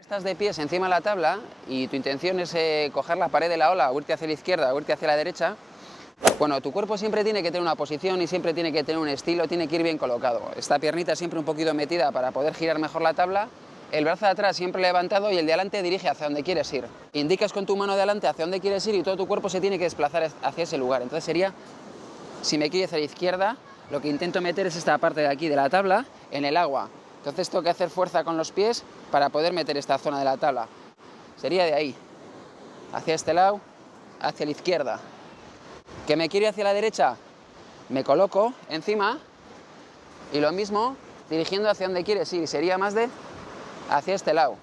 Estás de pies encima de la tabla y tu intención es coger la pared de la ola, o irte hacia la izquierda o irte hacia la derecha. Bueno, tu cuerpo siempre tiene que tener una posición y siempre tiene que tener un estilo, tiene que ir bien colocado. Esta piernita siempre un poquito metida para poder girar mejor la tabla, el brazo de atrás siempre levantado y el de adelante dirige hacia donde quieres ir. Indicas con tu mano de adelante hacia donde quieres ir y todo tu cuerpo se tiene que desplazar hacia ese lugar. Entonces sería, si me quiero hacia la izquierda, lo que intento meter es esta parte de aquí de la tabla en el agua. Entonces tengo que hacer fuerza con los pies para poder meter esta zona de la tabla. Sería de ahí, hacia este lado, hacia la izquierda. ¿Que me quiero ir hacia la derecha? Me coloco encima y lo mismo dirigiendo hacia donde quieres ir. Sería más de hacia este lado.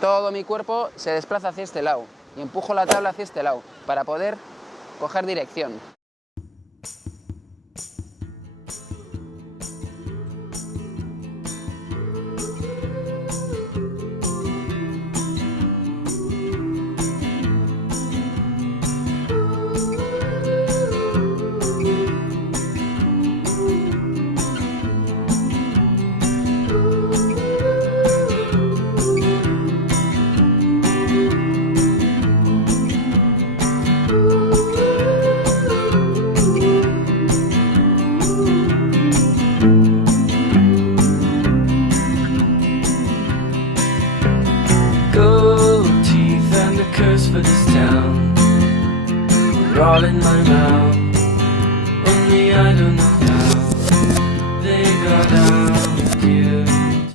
Todo mi cuerpo se desplaza hacia este lado y empujo la tabla hacia este lado para poder coger dirección. For this town, we're all in my mouth. Only I don't know how they got out here.